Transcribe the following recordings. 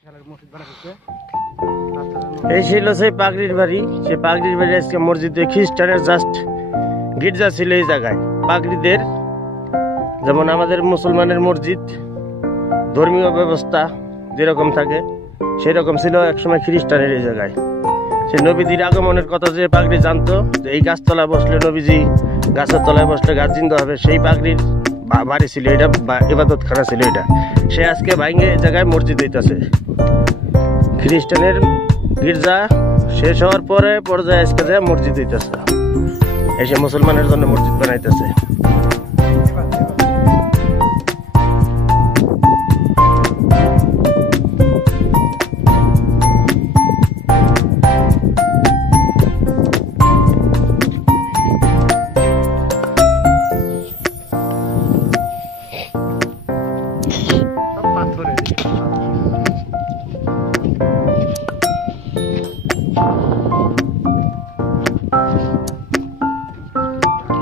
এই ছিল সেই পাগড়ির বাড়ি। সেই পাগড়ির বাড়ি আজকে মসজিদে খ্রিস্টানের জাস্ট গির্জা ছিল এই জায়গায়। পাগড়িদের যেমন আমাদের মুসলমানের মসজিদ ধর্মীয় ব্যবস্থা যেরকম থাকে সেরকম ছিল একসময় খ্রিস্টানের এই জায়গায়। সে নবীজির আগমনের কথা যে পাগড়ি জানতো যে এই গাছতলায় বসলে নবীজি গাছের তলায় বসলে গাছ জিন্দা হবে, সেই পাগড়ির বাড়ি ছিল এটা, ইবাদত খানা ছিল এটা। সে আজকে ভাঙে এই জায়গায় মসজিদ হইতেছে। খ্রিস্টানের গির্জা শেষ হওয়ার পরে পর্যায়ে আজকে যায় মসজিদ হইতেছে, এসে মুসলমানের জন্য মসজিদ বানাইতেছে।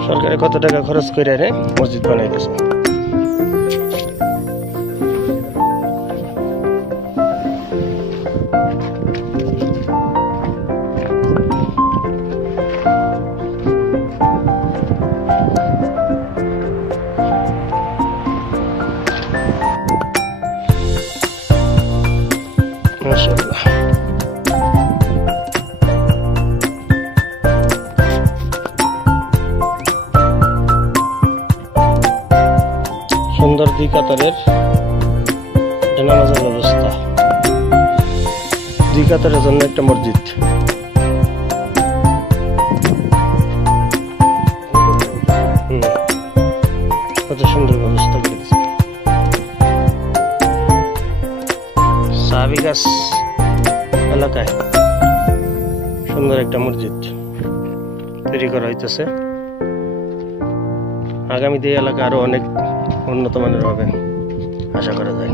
সরকারে কত টাকা খরচ করে মসজিদ বানাইতেছে। মাশাআল্লাহ, সুন্দর 2 কাতারের নামাজের ব্যবস্থা, 2 কাতারের জন্য একটা মসজিদ। কত সুন্দর ব্যবস্থা করেছে। সাহাবী গাছ এলাকায় সুন্দর একটা মসজিদ তৈরি করা হইতেছে। আগামীতে এই এলাকা আরো অনেক উন্নত মানের হবে আশা করা যায়।